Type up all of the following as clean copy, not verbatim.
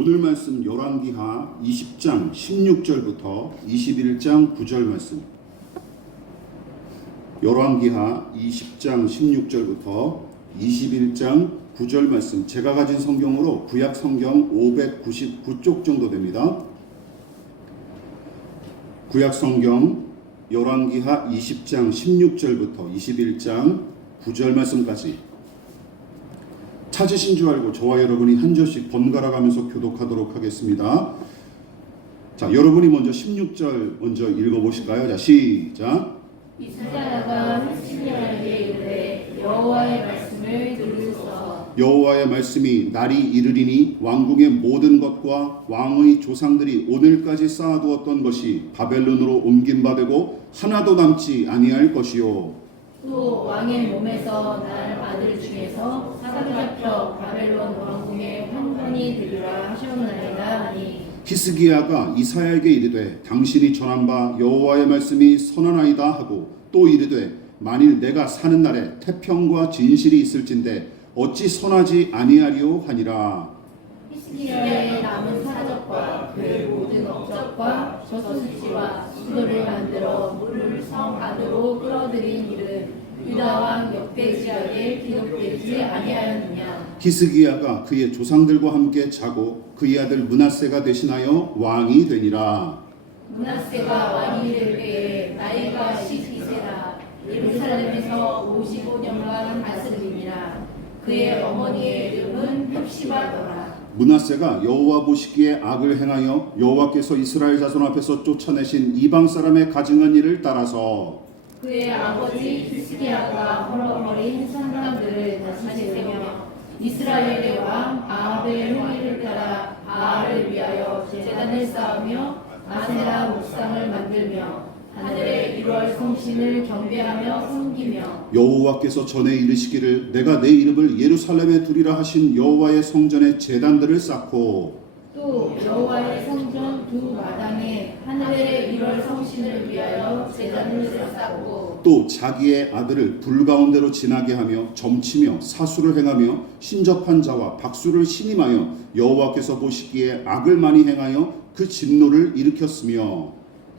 오늘 말씀 열왕기하 20장 16절부터 21장 9절 말씀. 열왕기하 20장 16절부터 21장 9절 말씀. 제가 가진 성경으로 구약 성경 599쪽 정도 됩니다. 구약 성경 열왕기하 20장 16절부터 21장 9절 말씀까지 찾으신 줄 알고 저와 여러분이 한 절씩 번갈아 가면서 교독하도록 하겠습니다. 자, 여러분이 먼저 16절 먼저 읽어보실까요? 자, 시작. 이스라엘가 히스기야에게 이르되 여호와의 말씀을 들으소서. 여호와의 말씀이 날이 이르리니 왕궁의 모든 것과 왕의 조상들이 오늘까지 쌓아두었던 것이 바벨론으로 옮긴 바 되고 하나도 남지 아니할 것이요. 또 왕의 몸에서 날 아들 중에서 사로잡혀 바벨론 왕궁의 황관이 되리라 하셨나이다 하니 히스기야가 이사야에게 이르되 당신이 전한 바 여호와의 말씀이 선하나이다 하고 또 이르되 만일 내가 사는 날에 태평과 진실이 있을진데 어찌 선하지 아니하리요 하니라. 히스기야의 남은 사적과 그의 모든 업적과 저수지와 수도를 만들어 물을 성 안으로 끌어들인 일은 유다 왕 역대지하에 기록되지 아니하였느냐. 히스기야가 그의 조상들과 함께 자고 그의 아들 므낫세가 대신하여 왕이 되니라. 므낫세가 왕이 될 때에 나이가 12세라. 예루살렘에서 55년간 다스리니라. 그의 어머니의 이름은 헵시바더라. 므낫세가 여호와 보시기에 악을 행하여 여호와께서 이스라엘 자손 앞에서 쫓아내신 이방 사람의 가증한 일을 따라서 그의 아버지 히스기야가 헐어버린 산당들을 다시 세우며 이스라엘의 왕 아합의 행위를 따라 바알을 위하여 제단을 쌓으며 아세라 목상을 만들며 하늘의 1월 성신을 경배하며 섬기며 여호와께서 전에 이르시기를 내가 내 이름을 예루살렘에 두리라 하신 여호와의 성전에 제단들을 쌓고 또 여호와의 성전 두 마당에 하늘의 1월 성신을 위하여 제단을 쌓고 또 자기의 아들을 불 가운데로 지나게 하며 점치며 사수를 행하며 신접한 자와 박수를 신임하여 여호와께서 보시기에 악을 많이 행하여 그 진노를 일으켰으며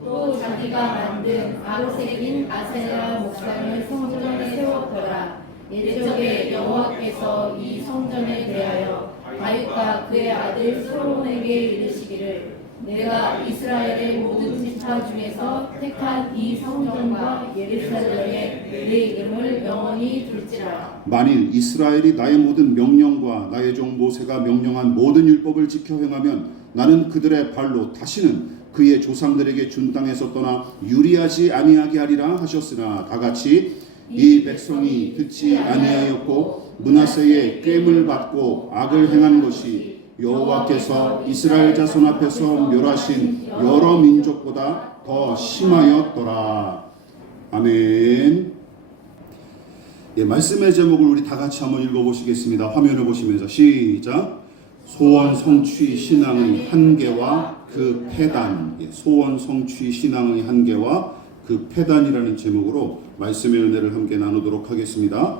또 자기가 만든 아로색인 아세라 목상을 성전에 세웠더라. 예적에 여호와께서 이 성전에 대하여 다윗과 그의 아들 솔로몬에게 이르시기를 내가 이스라엘의 모든 지파 중에서 택한 이 성전과 예루살렘에 내 이름을 영원히 둘지라. 만일 이스라엘이 나의 모든 명령과 나의 종 모세가 명령한 모든 율법을 지켜 행하면 나는 그들의 발로 다시는 그의 조상들에게 준 땅에서 떠나 유리하지 아니하게 하리라 하셨으나 다같이 이 백성이 듣지 아니하였고 므낫세의 꾀물 받고 악을 행한 것이 여호와께서 이스라엘 자손 앞에서 멸하신 여러 민족보다 더 심하였더라. 아멘. 예, 말씀의 제목을 우리 다 같이 한번 읽어보시겠습니다. 화면을 보시면서 시작. 소원 성취 신앙의 한계와 그 폐단. 예, 소원 성취 신앙의 한계와 그 폐단이라는 제목으로 말씀의 은혜를 함께 나누도록 하겠습니다.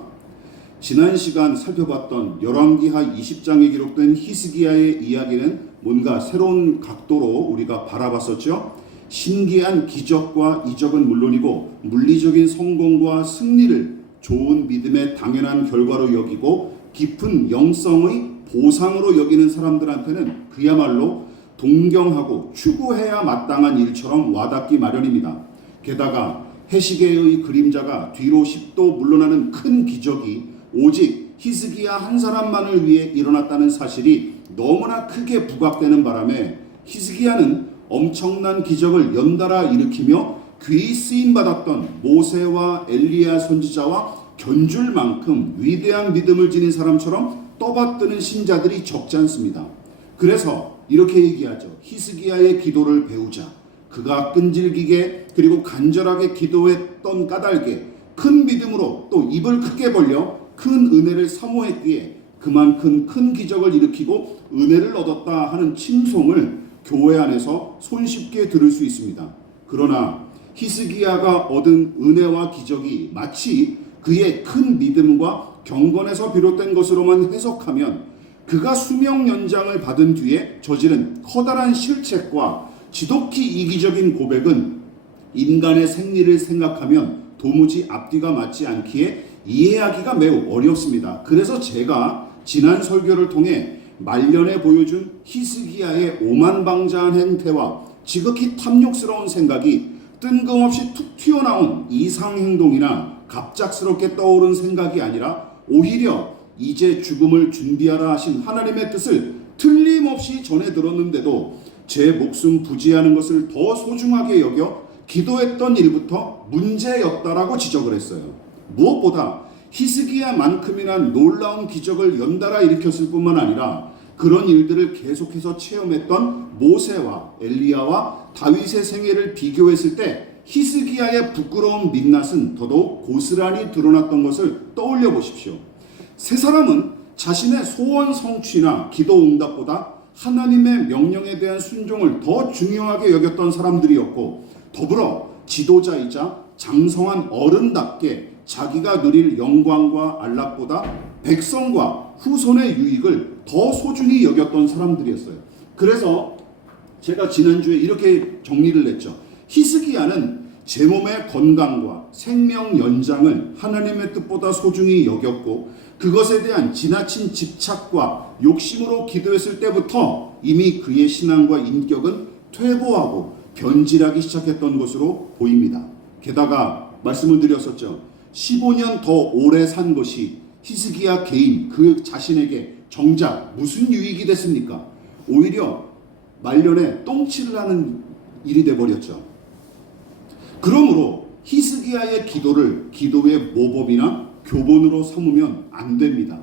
지난 시간 살펴봤던 열왕기하 20장에 기록된 히스기야의 이야기는 뭔가 새로운 각도로 우리가 바라봤었죠. 신기한 기적과 이적은 물론이고 물리적인 성공과 승리를 좋은 믿음의 당연한 결과로 여기고 깊은 영성의 보상으로 여기는 사람들한테는 그야말로 동경하고 추구해야 마땅한 일처럼 와닿기 마련입니다. 게다가 해시계의 그림자가 뒤로 10도 물러나는 큰 기적이 오직 히스기야 한 사람만을 위해 일어났다는 사실이 너무나 크게 부각되는 바람에 히스기야는 엄청난 기적을 연달아 일으키며 귀히 쓰임받았던 모세와 엘리야 선지자와 견줄 만큼 위대한 믿음을 지닌 사람처럼 떠받드는 신자들이 적지 않습니다. 그래서 이렇게 얘기하죠. 히스기야의 기도를 배우자. 그가 끈질기게 그리고 간절하게 기도했던 까닭에 큰 믿음으로 또 입을 크게 벌려 큰 은혜를 사모했기에 그만큼 큰 기적을 일으키고 은혜를 얻었다 하는 칭송을 교회 안에서 손쉽게 들을 수 있습니다. 그러나 히스기야가 얻은 은혜와 기적이 마치 그의 큰 믿음과 경건에서 비롯된 것으로만 해석하면 그가 수명 연장을 받은 뒤에 저지른 커다란 실책과 지독히 이기적인 고백은 인간의 생리를 생각하면 도무지 앞뒤가 맞지 않기에 이해하기가 매우 어렵습니다. 그래서 제가 지난 설교를 통해 말년에 보여준 히스기야의 오만방자한 행태와 지극히 탐욕스러운 생각이 뜬금없이 툭 튀어나온 이상행동이나 갑작스럽게 떠오른 생각이 아니라 오히려 이제 죽음을 준비하라 하신 하나님의 뜻을 틀림없이 전해 들었는데도 제 목숨 부지하는 것을 더 소중하게 여겨 기도했던 일부터 문제였다라고 지적을 했어요. 무엇보다 히스기야만큼이나 놀라운 기적을 연달아 일으켰을 뿐만 아니라 그런 일들을 계속해서 체험했던 모세와 엘리야와 다윗의 생애를 비교했을 때 히스기야의 부끄러운 민낯은 더더욱 고스란히 드러났던 것을 떠올려 보십시오. 세 사람은 자신의 소원 성취나 기도 응답보다 하나님의 명령에 대한 순종을 더 중요하게 여겼던 사람들이었고, 더불어 지도자이자 장성한 어른답게 자기가 누릴 영광과 안락보다 백성과 후손의 유익을 더 소중히 여겼던 사람들이었어요. 그래서 제가 지난주에 이렇게 정리를 했죠. 히스기야는 제 몸의 건강과 생명 연장을 하나님의 뜻보다 소중히 여겼고, 그것에 대한 지나친 집착과 욕심으로 기도했을 때부터 이미 그의 신앙과 인격은 퇴보하고 변질하기 시작했던 것으로 보입니다. 게다가 말씀을 드렸었죠. 15년 더 오래 산 것이 히스기야 개인 그 자신에게 정작 무슨 유익이 됐습니까? 오히려 말년에 똥칠을 하는 일이 돼버렸죠. 그러므로 히스기야의 기도를 기도의 모범이나 교본으로 삼으면 안 됩니다.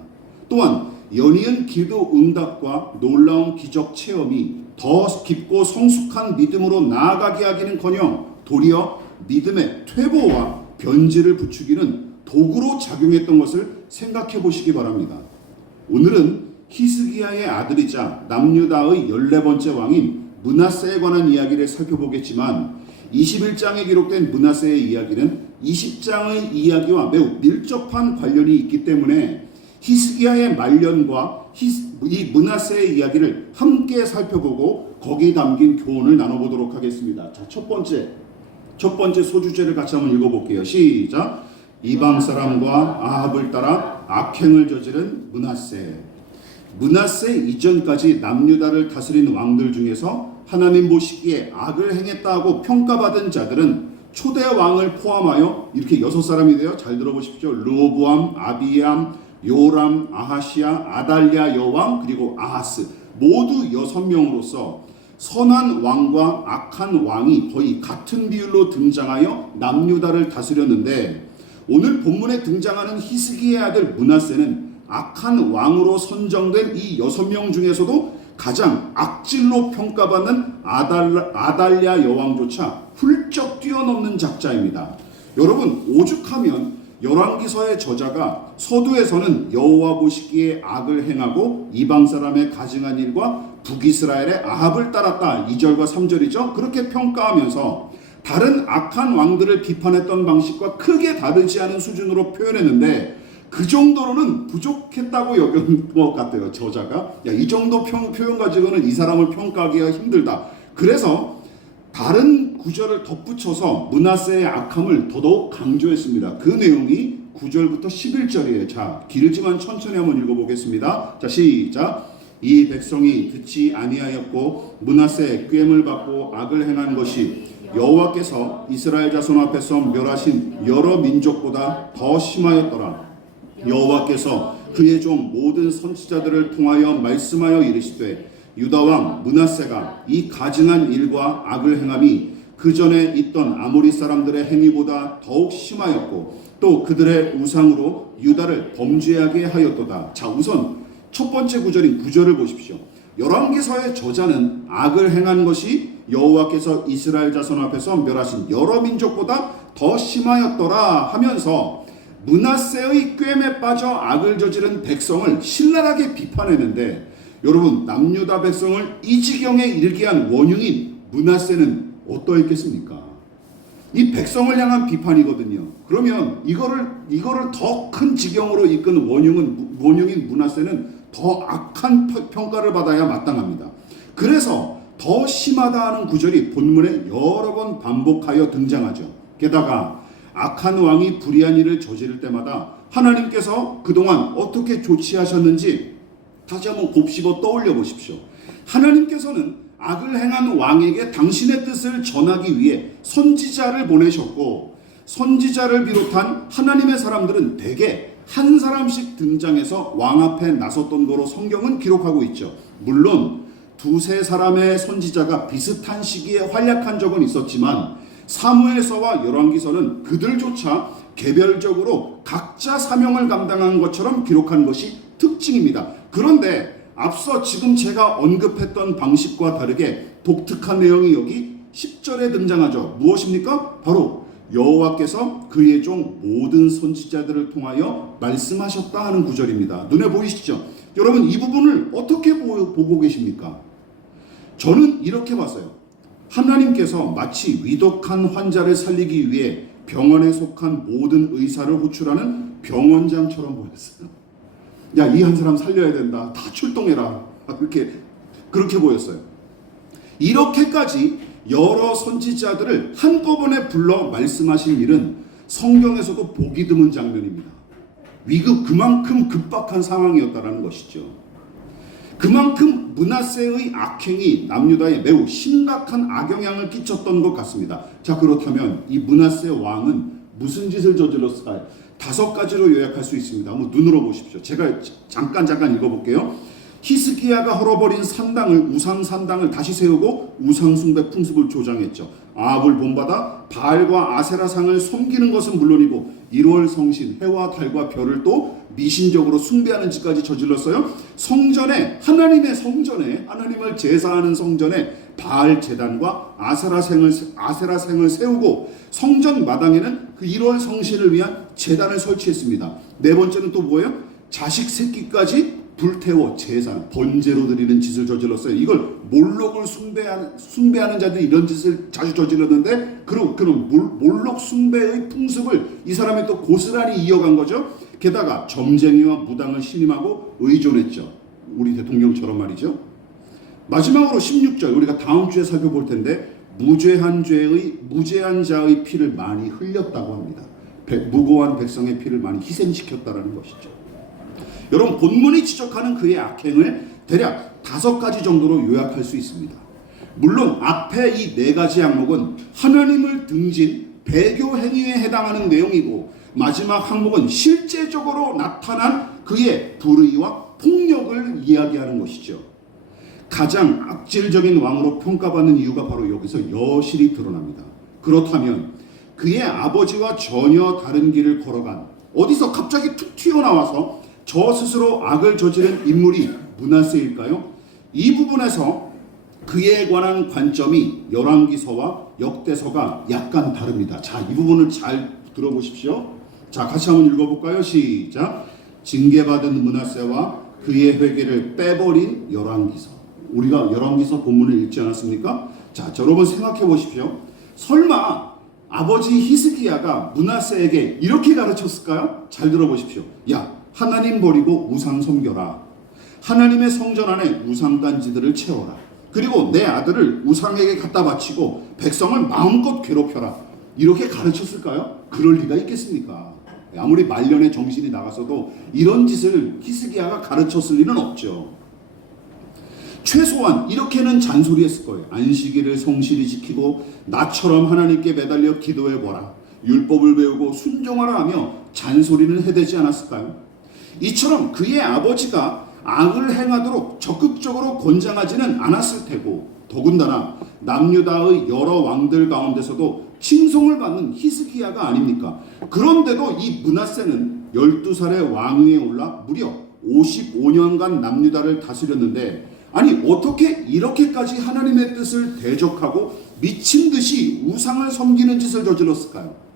또한 연이은 기도 응답과 놀라운 기적 체험이 더 깊고 성숙한 믿음으로 나아가게 하기는커녕 도리어 믿음의 퇴보와 변질을 부추기는 도구로 작용했던 것을 생각해 보시기 바랍니다. 오늘은 히스기야의 아들이자 남유다의 14번째 왕인 므낫세에 관한 이야기를 살펴보겠지만 21장에 기록된 므낫세의 이야기는 20장의 이야기와 매우 밀접한 관련이 있기 때문에 히스기야의 말년과 이 므낫세의 이야기를 함께 살펴보고 거기에 담긴 교훈을 나눠보도록 하겠습니다. 자, 첫 번째 소주제를 같이 한번 읽어볼게요. 시작. 이방 사람과 아합을 따라 악행을 저지른 므낫세. 므낫세 이전까지 남유다를 다스린 왕들 중에서 하나님 보시기에 악을 행했다고 평가받은 자들은 초대 왕을 포함하여 이렇게 6사람이 돼요. 잘 들어보십시오. 르호보암, 아비암, 요람, 아하시야, 아달랴 여왕, 그리고 아하스, 모두 6명으로서 선한 왕과 악한 왕이 거의 같은 비율로 등장하여 남유다를 다스렸는데, 오늘 본문에 등장하는 히스기야의 아들 므낫세는 악한 왕으로 선정된 이 6명 중에서도 가장 악질로 평가받는 아달랴 여왕조차 훌쩍 뛰어넘는 작자입니다. 여러분, 오죽하면 열왕기서의 저자가 서두에서는 여호와 보시기에 악을 행하고 이방 사람의 가증한 일과 북이스라엘의 아합을 따랐다 2절과 3절이죠. 그렇게 평가하면서 다른 악한 왕들을 비판했던 방식과 크게 다르지 않은 수준으로 표현했는데, 그 정도로는 부족했다고 여긴 것 같아요. 저자가 이 정도 표현 가지고는 이 사람을 평가하기가 힘들다. 그래서 다른 구절을 덧붙여서 므낫세의 악함을 더더욱 강조했습니다. 그 내용이 9절부터 11절이에요. 자, 길지만 천천히 한번 읽어보겠습니다. 자, 시작. 이 백성이 듣지 아니하였고 므낫세 꾀임을 받고 악을 행한 것이 여호와께서 이스라엘 자손 앞에서 멸하신 여러 민족보다 더 심하였더라. 여호와께서 그의 종 모든 선지자들을 통하여 말씀하여 이르시되 유다 왕 므낫세가 이 가증한 일과 악을 행함이 그 전에 있던 아모리 사람들의 행위보다 더욱 심하였고 또 그들의 우상으로 유다를 범죄하게 하였도다. 자, 우선 첫 번째 구절인 9절을 보십시오. 열왕기서의 저자는 악을 행한 것이 여호와께서 이스라엘 자손 앞에서 멸하신 여러 민족보다 더 심하였더라 하면서 므낫세의 꾀임에 빠져 악을 저지른 백성을 신랄하게 비판했는데, 여러분, 남유다 백성을 이 지경에 이르게 한 원흉인 므낫세는 어떠했겠습니까? 이 백성을 향한 비판이거든요. 그러면 이거를 더 큰 지경으로 이끈 원흉인 므낫세는 더 악한 평가를 받아야 마땅합니다. 그래서 더 심하다 하는 구절이 본문에 여러 번 반복하여 등장하죠. 게다가 악한 왕이 불의한 일을 저지를 때마다 하나님께서 그동안 어떻게 조치하셨는지 다시 한번 곱씹어 떠올려 보십시오. 하나님께서는 악을 행한 왕에게 당신의 뜻을 전하기 위해 선지자를 보내셨고, 선지자를 비롯한 하나님의 사람들은 대개 한 사람씩 등장해서 왕 앞에 나섰던 거로 성경은 기록하고 있죠. 물론 두세 사람의 선지자가 비슷한 시기에 활약한 적은 있었지만 사무엘서와 열왕기서는 그들조차 개별적으로 각자 사명을 감당한 것처럼 기록한 것이 특징입니다. 그런데 앞서 지금 제가 언급했던 방식과 다르게 독특한 내용이 여기 10절에 등장하죠. 무엇입니까? 바로 여호와께서 그의 종 모든 선지자들을 통하여 말씀하셨다 하는 구절입니다. 눈에 보이시죠? 여러분, 이 부분을 어떻게 보고 계십니까? 저는 이렇게 봤어요. 하나님께서 마치 위독한 환자를 살리기 위해 병원에 속한 모든 의사를 호출하는 병원장처럼 보였어요. 야, 이 한 사람 살려야 된다. 다 출동해라. 그렇게 보였어요. 이렇게까지 여러 선지자들을 한꺼번에 불러 말씀하신 일은 성경에서도 보기 드문 장면입니다. 그만큼 급박한 상황이었다는 것이죠. 그만큼 므낫세의 악행이 남유다에 매우 심각한 악영향을 끼쳤던 것 같습니다. 자, 그렇다면 이 므낫세 왕은 무슨 짓을 저질렀을까요? 5가지로 요약할 수 있습니다. 한번 눈으로 보십시오. 제가 잠깐 읽어볼게요. 히스기야가 헐어버린 우상 산당을 다시 세우고 우상 숭배 풍습을 조장했죠. 아합을 본받아 바알과 아세라상을 섬기는 것은 물론이고 1월 성신, 해와 달과 별을 또 미신적으로 숭배하는 짓까지 저질렀어요. 하나님을 제사하는 성전에 바알 제단과 아세라생을 세우고 성전 마당에는 그 1월 성신을 위한 제단을 설치했습니다. 네 번째는 또 뭐예요? 자식 새끼까지 불태워 번제로 드리는 짓을 저질렀어요. 이걸 몰록을 숭배하는 자들이 이런 짓을 자주 저질렀는데 그런 몰록 숭배의 풍습을 이 사람이 또 고스란히 이어간 거죠. 게다가 점쟁이와 무당을 신임하고 의존했죠. 우리 대통령처럼 말이죠. 마지막으로 16절 우리가 다음 주에 살펴볼 텐데 무죄한 자의 피를 많이 흘렸다고 합니다. 무고한 백성의 피를 많이 희생시켰다는 것이죠. 여러분, 본문이 지적하는 그의 악행을 대략 5가지 정도로 요약할 수 있습니다. 물론 앞에 이 4가지 항목은 하나님을 등진 배교 행위에 해당하는 내용이고, 마지막 항목은 실제적으로 나타난 그의 불의와 폭력을 이야기하는 것이죠. 가장 악질적인 왕으로 평가받는 이유가 바로 여기서 여실히 드러납니다. 그렇다면 그의 아버지와 전혀 다른 길을 걸어간, 어디서 갑자기 툭 튀어나와서 저 스스로 악을 저지른 인물이 므낫세일까요? 이 부분에서 그에 관한 관점이 열왕기서와 역대서가 약간 다릅니다. 자, 이 부분을 잘 들어보십시오. 자, 같이 한번 읽어볼까요? 시작. 징계받은 므낫세와 그의 회개를 빼버린 열왕기서. 우리가 열왕기서 본문을 읽지 않았습니까? 자, 여러분 생각해 보십시오. 설마 아버지 히스기야가 므낫세에게 이렇게 가르쳤을까요? 잘 들어보십시오. 야, 하나님 버리고 우상 섬겨라. 하나님의 성전 안에 우상단지들을 채워라. 그리고 내 아들을 우상에게 갖다 바치고 백성을 마음껏 괴롭혀라. 이렇게 가르쳤을까요? 그럴 리가 있겠습니까? 아무리 말년에 정신이 나갔어도 이런 짓을 히스기야가 가르쳤을 리는 없죠. 최소한 이렇게는 잔소리했을 거예요. 안식일을 성실히 지키고 나처럼 하나님께 매달려 기도해보라. 율법을 배우고 순종하라 하며 잔소리는 해대지 않았을까요? 이처럼 그의 아버지가 악을 행하도록 적극적으로 권장하지는 않았을 테고, 더군다나 남유다의 여러 왕들 가운데서도 칭송을 받는 히스기야가 아닙니까? 그런데도 이 므낫세는 12살의 왕위에 올라 무려 55년간 남유다를 다스렸는데, 아니 어떻게 이렇게까지 하나님의 뜻을 대적하고 미친 듯이 우상을 섬기는 짓을 저질렀을까요?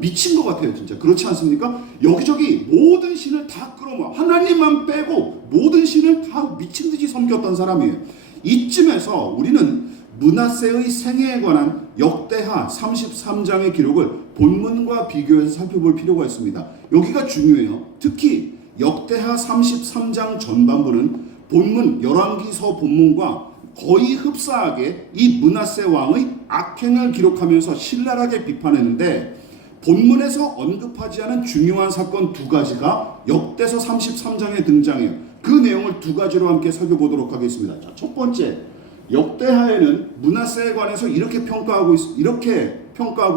미친 것 같아요, 진짜. 그렇지 않습니까? 여기저기 모든 신을 다 끌어모아 하나님만 빼고 모든 신을 다 미친 듯이 섬겼던 사람이에요. 이쯤에서 우리는 므낫세의 생애에 관한 역대하 33장의 기록을 본문과 비교해서 살펴볼 필요가 있습니다. 여기가 중요해요. 특히 역대하 33장 전반부는 본문 열왕기서 본문과 거의 흡사하게 이 므낫세 왕의 악행을 기록하면서 신랄하게 비판했는데, 본문에서 언급하지 않은 중요한 사건 두 가지가 역대서 33장에 등장해요. 그 내용을 두 가지로 함께 살펴보도록 하겠습니다. 자, 첫 번째, 역대하에는 므낫세에 관해서 이렇게 평가하고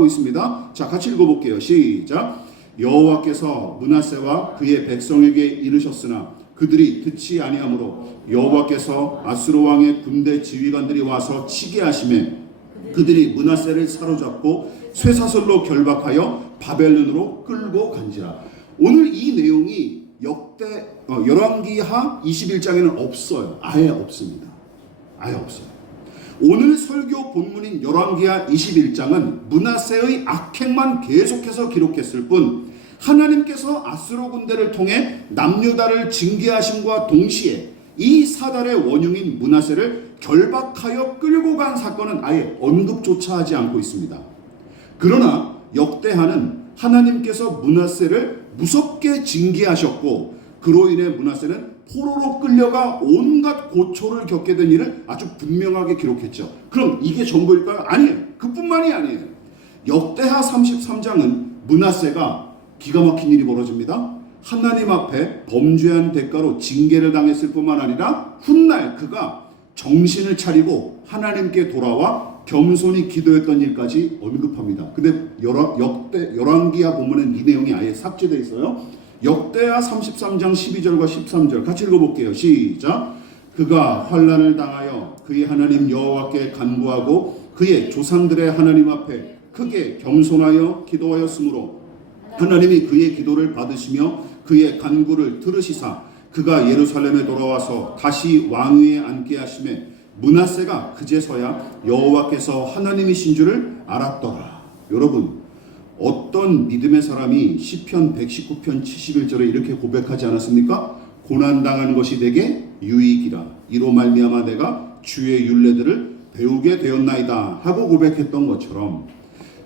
있습니다. 자, 같이 읽어볼게요. 시작. 여호와께서 므낫세와 그의 백성에게 이르셨으나 그들이 듣지 아니하므로 여호와께서 아수르 왕의 군대 지휘관들이 와서 치게 하심에 그들이 므낫세를 사로잡고 쇠사슬로 결박하여 바벨론으로 끌고 간지라. 오늘 이 내용이 열왕기하 21장에는 없어요. 아예 없습니다. 아예 없어요. 오늘 설교 본문인 열왕기하 21장은 므낫세의 악행만 계속해서 기록했을 뿐, 하나님께서 아수르 군대를 통해 남유다를 징계하심과 동시에 이 사달의 원흉인 므낫세를 결박하여 끌고 간 사건은 아예 언급조차 하지 않고 있습니다. 그러나 역대하는 하나님께서 므낫세를 무섭게 징계하셨고, 그로 인해 므낫세는 포로로 끌려가 온갖 고초를 겪게 된 일을 아주 분명하게 기록했죠. 그럼 이게 전부일까요? 아니에요. 그뿐만이 아니에요. 역대하 33장은 므낫세가 기가 막힌 일이 벌어집니다. 하나님 앞에 범죄한 대가로 징계를 당했을 뿐만 아니라 훗날 그가 정신을 차리고 하나님께 돌아와 겸손히 기도했던 일까지 언급합니다. 근데 열왕기하 본문은 이 내용이 아예 삭제되어 있어요. 역대하 33장 12절과 13절 같이 읽어볼게요. 시작. 그가 환난을 당하여 그의 하나님 여호와께 간구하고 그의 조상들의 하나님 앞에 크게 겸손하여 기도하였으므로 하나님이 그의 기도를 받으시며 그의 간구를 들으시사 그가 예루살렘에 돌아와서 다시 왕위에 앉게 하심에 므낫세가 그제서야 여호와께서 하나님이신 줄을 알았더라. 여러분, 어떤 믿음의 사람이 시편 119편 71절에 이렇게 고백하지 않았습니까? 고난당하는 것이 내게 유익이라. 이로 말미암아 내가 주의 율례들을 배우게 되었나이다 하고 고백했던 것처럼,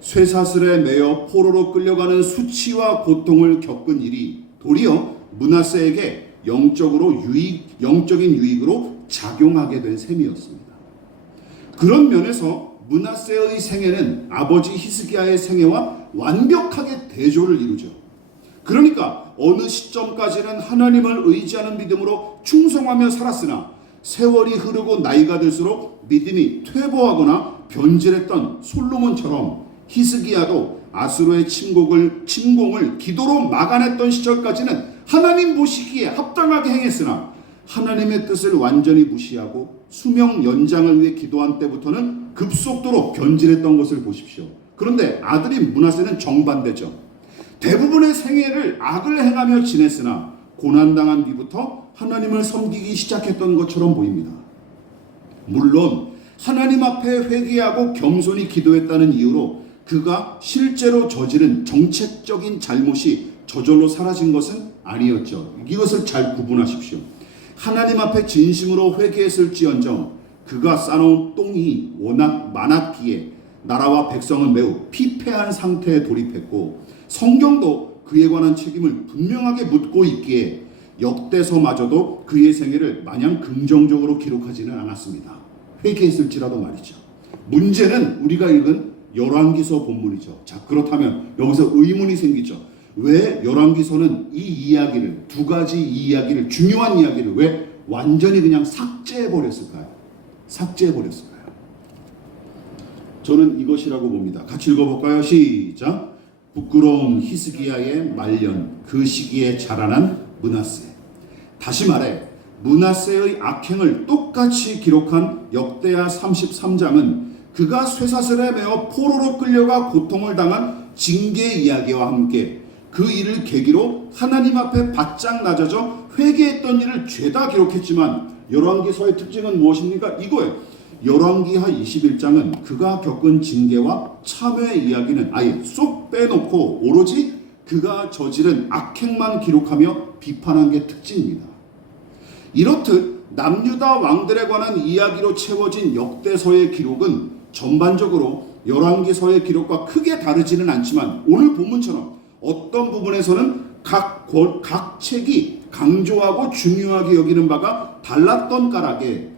쇠사슬에 매여 포로로 끌려가는 수치와 고통을 겪은 일이 도리어 므낫세에게 영적인 유익으로 작용하게 된 셈이었습니다. 그런 면에서 므낫세의 생애는 아버지 히스기야의 생애와 완벽하게 대조를 이루죠. 그러니까 어느 시점까지는 하나님을 의지하는 믿음으로 충성하며 살았으나 세월이 흐르고 나이가 들수록 믿음이 퇴보하거나 변질했던 솔로몬처럼 히스기야도 아수르의 침공을 기도로 막아냈던 시절까지는 하나님 보시기에 합당하게 행했으나 하나님의 뜻을 완전히 무시하고 수명 연장을 위해 기도한 때부터는 급속도로 변질했던 것을 보십시오. 그런데 아들이 므낫세는 정반대죠. 대부분의 생애를 악을 행하며 지냈으나 고난당한 뒤부터 하나님을 섬기기 시작했던 것처럼 보입니다. 물론 하나님 앞에 회개하고 겸손히 기도했다는 이유로 그가 실제로 저지른 정책적인 잘못이 저절로 사라진 것은 아니었죠. 이것을 잘 구분하십시오. 하나님 앞에 진심으로 회개했을지언정 그가 쌓아놓은 똥이 워낙 많았기에 나라와 백성은 매우 피폐한 상태에 돌입했고, 성경도 그에 관한 책임을 분명하게 묻고 있기에 역대서마저도 그의 생애를 마냥 긍정적으로 기록하지는 않았습니다. 회개했을지라도 말이죠. 문제는 우리가 읽은 열왕기서 본문이죠. 자, 그렇다면 여기서 의문이 생기죠. 왜 열왕기서는 이 이야기를, 두 가지 이야기를, 중요한 이야기를 왜 완전히 그냥 삭제해버렸을까요? 저는 이것이라고 봅니다. 같이 읽어볼까요? 시작. 부끄러운 히스기야의 말년, 그 시기에 자라난 므낫세. 다시 말해 므낫세의 악행을 똑같이 기록한 역대하 33장은 그가 쇠사슬에 매어 포로로 끌려가 고통을 당한 징계 이야기와 함께 그 일을 계기로 하나님 앞에 바짝 낮아져 회개했던 일을 죄다 기록했지만, 열왕기서의 특징은 무엇입니까? 이거예요. 열왕기하 21장은 그가 겪은 징계와 참회의 이야기는 아예 쏙 빼놓고 오로지 그가 저지른 악행만 기록하며 비판한 게 특징입니다. 이렇듯 남유다 왕들에 관한 이야기로 채워진 역대서의 기록은 전반적으로 열왕기서의 기록과 크게 다르지는 않지만 오늘 본문처럼 어떤 부분에서는 각 책이 강조하고 중요하게 여기는 바가 달랐던 까닭에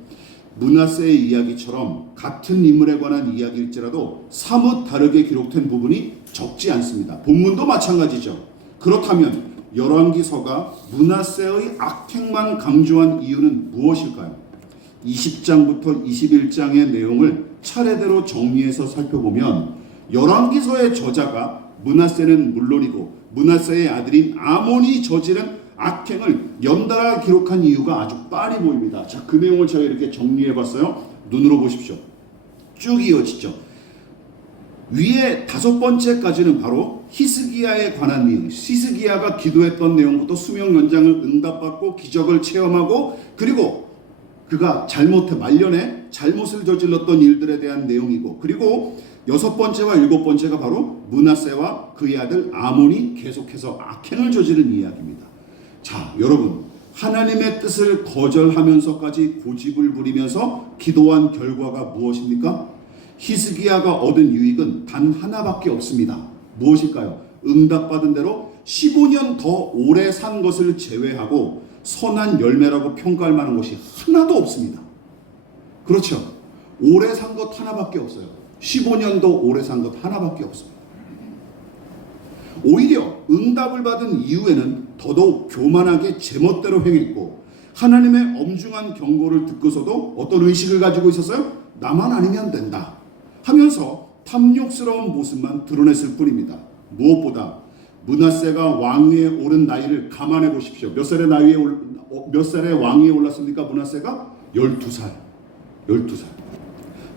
므낫세의 이야기처럼 같은 인물에 관한 이야기일지라도 사뭇 다르게 기록된 부분이 적지 않습니다. 본문도 마찬가지죠. 그렇다면 열왕기서가 므낫세의 악행만 강조한 이유는 무엇일까요? 20장부터 21장의 내용을 차례대로 정리해서 살펴보면 열왕기서의 저자가 므낫세는 물론이고 므낫세의 아들인 아몬이 저지른 악행을 연달아 기록한 이유가 아주 빤히 보입니다. 자, 그 내용을 제가 이렇게 정리해봤어요. 눈으로 보십시오. 쭉 이어지죠. 위에 5번째까지는 바로 히스기야에 관한 내용, 히스기야가 기도했던 내용부터 수명 연장을 응답받고 기적을 체험하고 그리고 그가 말년에 잘못을 저질렀던 일들에 대한 내용이고 그리고 6번째와 7번째가 바로 므낫세와 그의 아들 아몬이 계속해서 악행을 저지른 이야기입니다. 자, 여러분, 하나님의 뜻을 거절하면서까지 고집을 부리면서 기도한 결과가 무엇입니까? 히스기야가 얻은 유익은 단 하나밖에 없습니다. 무엇일까요? 응답받은 대로 15년 더 오래 산 것을 제외하고 선한 열매라고 평가할 만한 것이 하나도 없습니다. 그렇죠? 오래 산 것 하나밖에 없어요. 15년 더 오래 산 것 하나밖에 없습니다. 오히려 응답을 받은 이후에는 더더욱 교만하게 제멋대로 행했고 하나님의 엄중한 경고를 듣고서도 어떤 의식을 가지고 있었어요? 나만 아니면 된다 하면서 탐욕스러운 모습만 드러냈을 뿐입니다. 무엇보다 므낫세가 왕위에 오른 나이를 감안해 보십시오. 몇 살에 왕위에 올랐습니까? 므낫세가 12살.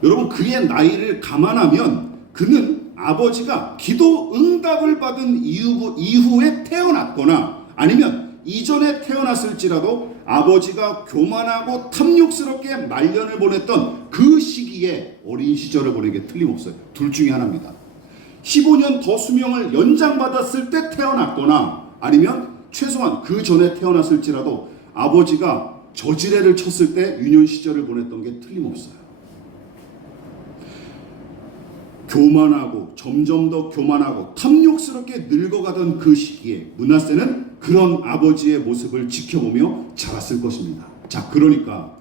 여러분, 그의 나이를 감안하면 그는 아버지가 기도 응답을 받은 이후에 태어났거나 아니면 이전에 태어났을지라도 아버지가 교만하고 탐욕스럽게 말년을 보냈던 그 시기에 어린 시절을 보내게 틀림없어요. 둘 중에 하나입니다. 15년 더 수명을 연장받았을 때 태어났거나 아니면 최소한 그 전에 태어났을지라도 아버지가 저지레를 쳤을 때 유년 시절을 보냈던 게 틀림없어요. 교만하고 점점 더 교만하고 탐욕스럽게 늙어가던 그 시기에 므낫세는 그런 아버지의 모습을 지켜보며 자랐을 것입니다. 자, 그러니까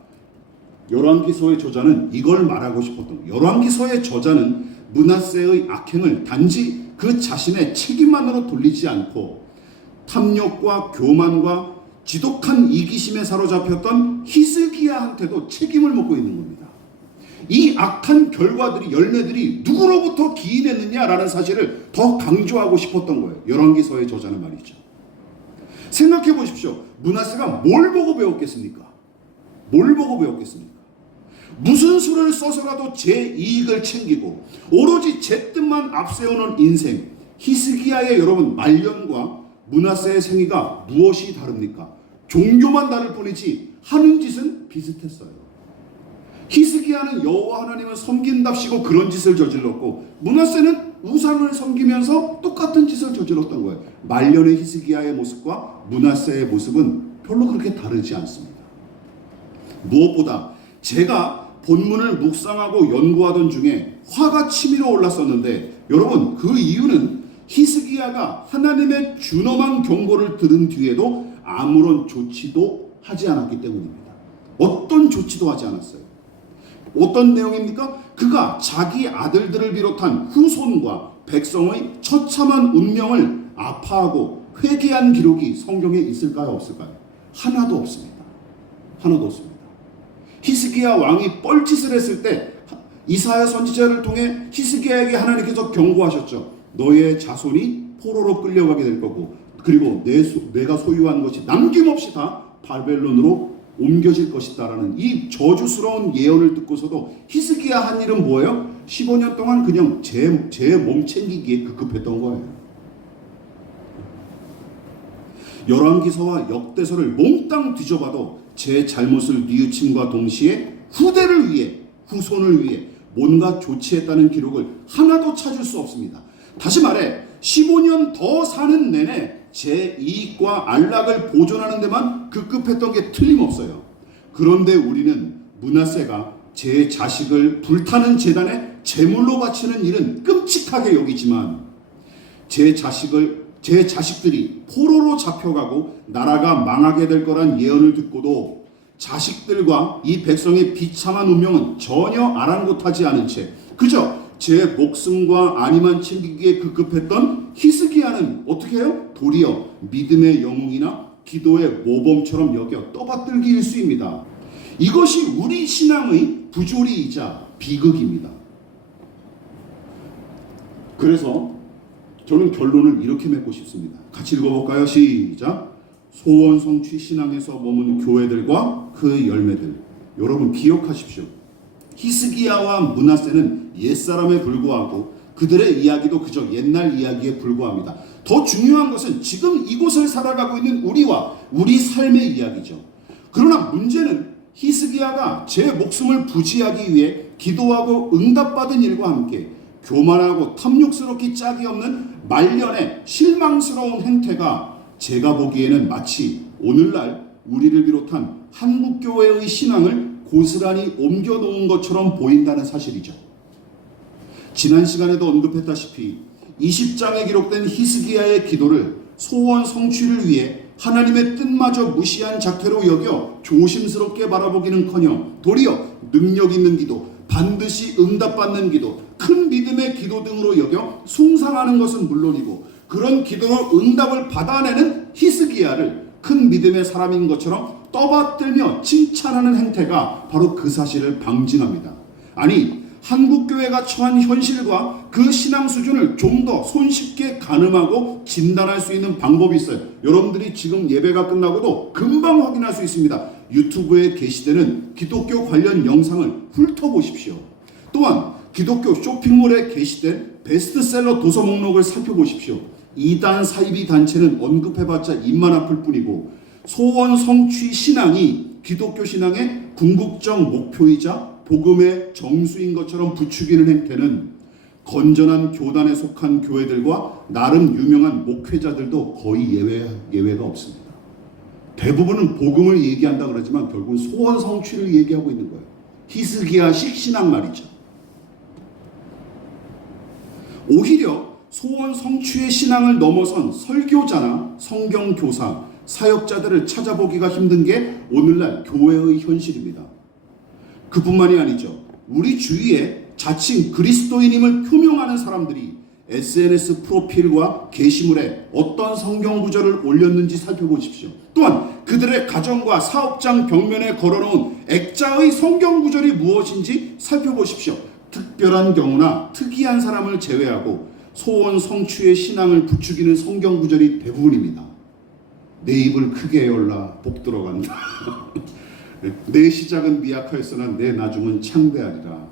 열왕기서의 저자는 이걸 말하고 싶었던 거예요. 열왕기서의 저자는 므낫세의 악행을 단지 그 자신의 책임만으로 돌리지 않고 탐욕과 교만과 지독한 이기심에 사로잡혔던 히스기야한테도 책임을 묻고 있는 겁니다. 이 악한 결과들이 열매들이 누구로부터 기인했느냐라는 사실을 더 강조하고 싶었던 거예요. 열왕기서의 저자는 말이죠. 생각해 보십시오. 므낫세가 뭘 보고 배웠겠습니까? 무슨 수를 써서라도 제 이익을 챙기고 오로지 제 뜻만 앞세우는 인생. 히스기야의 여러분 말년과 므낫세의 생애가 무엇이 다릅니까? 종교만 다를 뿐이지 하는 짓은 비슷했어요. 히스기야는 여호와 하나님을 섬긴답시고 그런 짓을 저질렀고 므낫세는 우상을 섬기면서 똑같은 짓을 저질렀던 거예요. 말년의 히스기야의 모습과 므낫세의 모습은 별로 그렇게 다르지 않습니다. 무엇보다 제가 본문을 묵상하고 연구하던 중에 화가 치밀어 올랐었는데 여러분, 그 이유는 히스기야가 하나님의 준엄한 경고를 들은 뒤에도 아무런 조치도 하지 않았기 때문입니다. 어떤 조치도 하지 않았어요. 어떤 내용입니까? 그가 자기 아들들을 비롯한 후손과 백성의 처참한 운명을 아파하고 회개한 기록이 성경에 있을까요? 없을까요? 하나도 없습니다. 히스기야 왕이 뻘짓을 했을 때 이사야 선지자를 통해 히스기야에게 하나님께서 경고하셨죠. 너의 자손이 포로로 끌려가게 될 거고 그리고 내가 소유한 것이 남김없이 다 바벨론으로 옮겨질 것이다라는 이 저주스러운 예언을 듣고서도 히스기야 한 일은 뭐예요? 15년 동안 그냥 제 몸 챙기기에 급급했던 거예요. 열왕기서와 역대서를 몽땅 뒤져봐도 제 잘못을 뉘우침과 동시에 후대를 위해 후손을 위해 뭔가 조치했다는 기록을 하나도 찾을 수 없습니다. 다시 말해 15년 더 사는 내내 제 이익과 안락을 보존하는 데만 급급했던 게 틀림없어요. 그런데 우리는 므낫세가 제 자식을 불타는 제단에 제물로 바치는 일은 끔찍하게 여기지만 제 자식을 제 자식들이 포로로 잡혀가고 나라가 망하게 될 거란 예언을 듣고도 자식들과 이 백성의 비참한 운명은 전혀 아랑곳하지 않은 채 그저 제 목숨과 안위만 챙기기에 급급했던 히스기야는 어떻게 해요? 도리어 믿음의 영웅이나 기도의 모범처럼 여겨 떠받들기 일쑤입니다. 이것이 우리 신앙의 부조리이자 비극입니다. 그래서 저는 결론을 이렇게 맺고 싶습니다. 같이 읽어볼까요? 시작. 소원 성취 신앙에서 머무는 교회들과 그 열매들. 여러분 기억하십시오. 히스기야와 므낫세는 옛사람에 불과하고 그들의 이야기도 그저 옛날 이야기에 불과합니다. 더 중요한 것은 지금 이곳을 살아가고 있는 우리와 우리 삶의 이야기죠. 그러나 문제는 히스기야가 제 목숨을 부지하기 위해 기도하고 응답받은 일과 함께 교만하고 탐욕스럽기 짝이 없는 말년의 실망스러운 행태가 제가 보기에는 마치 오늘날 우리를 비롯한 한국교회의 신앙을 고스란히 옮겨놓은 것처럼 보인다는 사실이죠. 지난 시간에도 언급했다시피 20장에 기록된 히스기야의 기도를 소원 성취를 위해 하나님의 뜻마저 무시한 작태로 여겨 조심스럽게 바라보기는커녕 도리어 능력 있는 기도, 반드시 응답받는 기도, 큰 믿음의 기도 등으로 여겨 숭상하는 것은 물론이고 그런 기도로 응답을 받아내는 히스기야를 큰 믿음의 사람인 것처럼 떠받들며 칭찬하는 행태가 바로 그 사실을 방증합니다. 아니 한국교회가 처한 현실과 그 신앙 수준을 좀 더 손쉽게 가늠하고 진단할 수 있는 방법이 있어요. 여러분들이 지금 예배가 끝나고도 금방 확인할 수 있습니다. 유튜브에 게시되는 기독교 관련 영상을 훑어보십시오. 또한 기독교 쇼핑몰에 게시된 베스트셀러 도서 목록을 살펴보십시오. 이단 사이비 단체는 언급해봤자 입만 아플 뿐이고 소원 성취 신앙이 기독교 신앙의 궁극적 목표이자 복음의 정수인 것처럼 부추기는 행태는 건전한 교단에 속한 교회들과 나름 유명한 목회자들도 거의 예외가 없습니다. 대부분은 복음을 얘기한다 그러지만 결국은 소원 성취를 얘기하고 있는 거예요. 히스기야식 신앙 말이죠. 오히려 소원 성취의 신앙을 넘어선 설교자나 성경교사, 사역자들을 찾아보기가 힘든 게 오늘날 교회의 현실입니다. 그뿐만이 아니죠. 우리 주위에 자칭 그리스도인임을 표명하는 사람들이 SNS 프로필과 게시물에 어떤 성경 구절을 올렸는지 살펴보십시오. 또한 그들의 가정과 사업장 벽면에 걸어놓은 액자의 성경 구절이 무엇인지 살펴보십시오. 특별한 경우나 특이한 사람을 제외하고 소원 성취의 신앙을 부추기는 성경 구절이 대부분입니다. 내 입을 크게 열라 복 들어간다. 내 시작은 미약하였으나 내 나중은 창대하리라.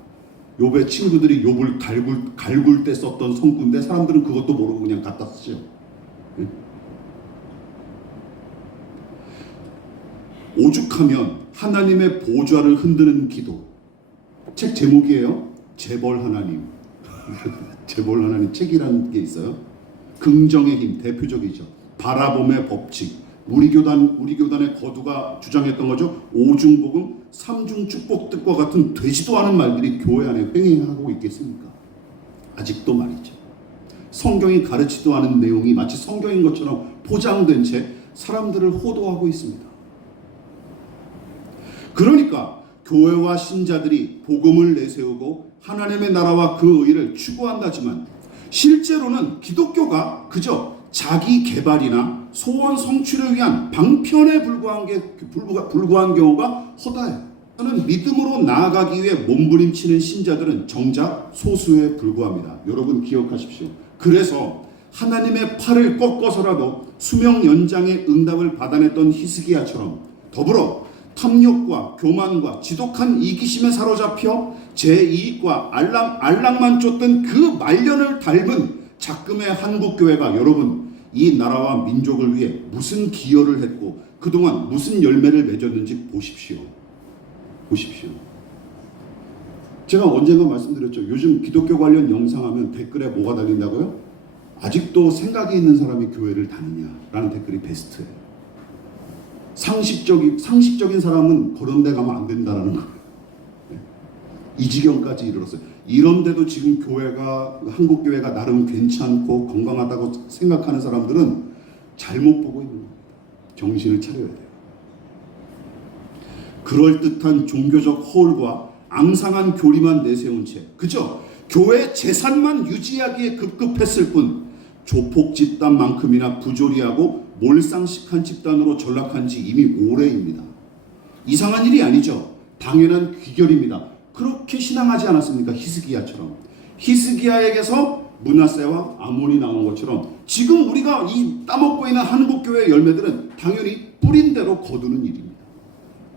욥의 친구들이 욥을 갈굴 때 썼던 성구인데 사람들은 그것도 모르고 그냥 갖다 쓰죠. 오죽하면 하나님의 보좌를 흔드는 기도. 책 제목이에요. 재벌 하나님. 재벌 하나님 책이라는 게 있어요. 긍정의 힘 대표적이죠. 바라봄의 법칙. 우리 교단의 거두가 주장했던 거죠. 오중복음, 삼중축복 뜻과 같은 되지도 않은 말들이 교회 안에 횡행하고 있겠습니까? 아직도 말이죠. 성경이 가르치지도 않은 내용이 마치 성경인 것처럼 포장된 채 사람들을 호도하고 있습니다. 그러니까 교회와 신자들이 복음을 내세우고 하나님의 나라와 그 의를 추구한다지만 실제로는 기독교가 그저 자기 개발이나 소원 성취를 위한 방편에 불과한 경우가 허다해요. 저는 믿음으로 나아가기 위해 몸부림치는 신자들은 정작 소수에 불과합니다. 여러분 기억하십시오. 그래서 하나님의 팔을 꺾어서라도 수명 연장의 응답을 받아냈던 히스기야처럼 더불어 탐욕과 교만과 지독한 이기심에 사로잡혀 제 이익과 알랑만 쫓던 그 말년을 닮은 작금의 한국교회가 여러분 이 나라와 민족을 위해 무슨 기여를 했고 그동안 무슨 열매를 맺었는지 보십시오. 제가 언젠가 말씀드렸죠. 요즘 기독교 관련 영상 하면 댓글에 뭐가 달린다고요? 아직도 생각이 있는 사람이 교회를 다니냐라는 댓글이 베스트예요. 상식적인 사람은 그런 데 가면 안 된다라는 거예요. 이 지경까지 이르렀어요. 이런데도 지금 교회가, 한국 교회가 나름 괜찮고 건강하다고 생각하는 사람들은 잘못 보고 있는 겁니다. 정신을 차려야 돼요. 그럴듯한 종교적 허울과 앙상한 교리만 내세운 채, 그죠? 교회 재산만 유지하기에 급급했을 뿐 조폭 집단만큼이나 부조리하고 몰상식한 집단으로 전락한 지 이미 오래입니다. 이상한 일이 아니죠. 당연한 귀결입니다. 그렇게 신앙하지 않았습니까? 히스기야처럼. 히스기야에게서 므낫세와 아몬이 나온 것처럼 지금 우리가 이 따먹고 있는 한국교회의 열매들은 당연히 뿌린 대로 거두는 일입니다.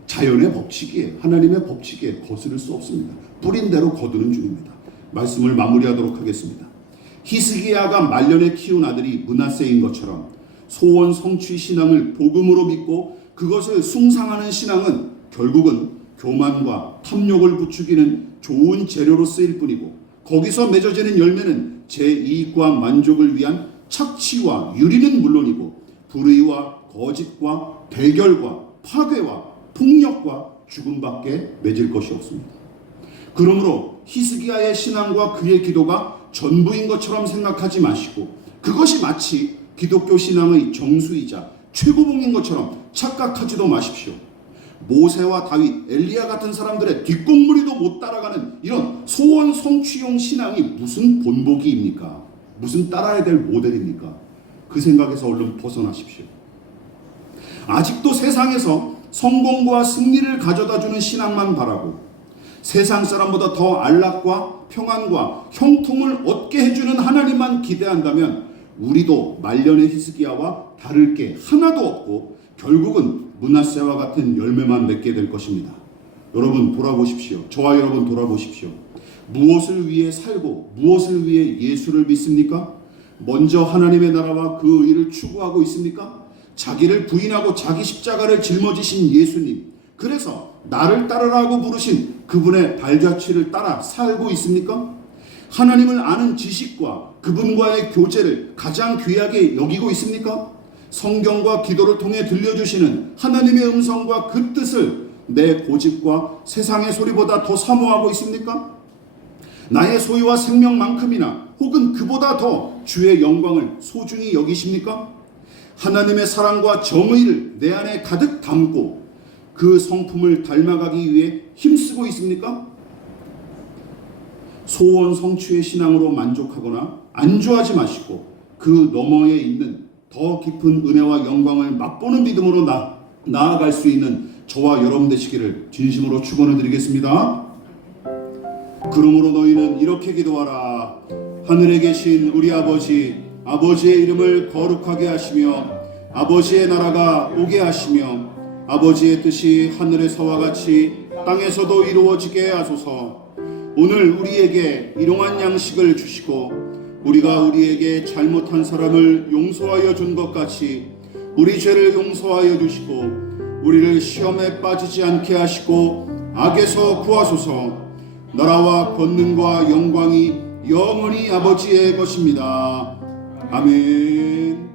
자연의 법칙이에요. 하나님의 법칙에 거스를 수 없습니다. 뿌린 대로 거두는 중입니다. 말씀을 마무리하도록 하겠습니다. 히스기야가 말년에 키운 아들이 므낫세인 것처럼 소원 성취 신앙을 복음으로 믿고 그것을 숭상하는 신앙은 결국은 교만과 탐욕을 부추기는 좋은 재료로 쓰일 뿐이고 거기서 맺어지는 열매는 제 이익과 만족을 위한 착취와 유리는 물론이고 불의와 거짓과 대결과 파괴와 폭력과 죽음밖에 맺을 것이 없습니다. 그러므로 히스기야의 신앙과 그의 기도가 전부인 것처럼 생각하지 마시고 그것이 마치 기독교 신앙의 정수이자 최고봉인 것처럼 착각하지도 마십시오. 모세와 다윗, 엘리야 같은 사람들의 뒷공무리도 못 따라가는 이런 소원 성취용 신앙이 무슨 본보기입니까? 무슨 따라야 될 모델입니까? 그 생각에서 얼른 벗어나십시오. 아직도 세상에서 성공과 승리를 가져다주는 신앙만 바라고 세상 사람보다 더 안락과 평안과 형통을 얻게 해주는 하나님만 기대한다면 우리도 말년의 히스기야와 다를 게 하나도 없고 결국은 므낫세와 같은 열매만 맺게 될 것입니다. 여러분 돌아보십시오. 저와 여러분 돌아보십시오. 무엇을 위해 살고 무엇을 위해 예수를 믿습니까? 먼저 하나님의 나라와 그 의를 추구하고 있습니까? 자기를 부인하고 자기 십자가를 짊어지신 예수님, 그래서 나를 따르라고 부르신 그분의 발자취를 따라 살고 있습니까? 하나님을 아는 지식과 그분과의 교제를 가장 귀하게 여기고 있습니까? 성경과 기도를 통해 들려주시는 하나님의 음성과 그 뜻을 내 고집과 세상의 소리보다 더 사모하고 있습니까? 나의 소유와 생명만큼이나 혹은 그보다 더 주의 영광을 소중히 여기십니까? 하나님의 사랑과 정의를 내 안에 가득 담고 그 성품을 닮아가기 위해 힘쓰고 있습니까? 소원 성취의 신앙으로 만족하거나 안주하지 마시고 그 너머에 있는 더 깊은 은혜와 영광을 맛보는 믿음으로 나아갈 수 있는 저와 여러분 되시기를 진심으로 축원을 드리겠습니다. 그러므로 너희는 이렇게 기도하라. 하늘에 계신 우리 아버지, 아버지의 이름을 거룩하게 하시며 아버지의 나라가 오게 하시며 아버지의 뜻이 하늘에서와 같이 땅에서도 이루어지게 하소서. 오늘 우리에게 일용할 양식을 주시고 우리가 우리에게 잘못한 사람을 용서하여 준 것 같이 우리 죄를 용서하여 주시고 우리를 시험에 빠지지 않게 하시고 악에서 구하소서. 나라와 권능과 영광이 영원히 아버지의 것입니다. 아멘.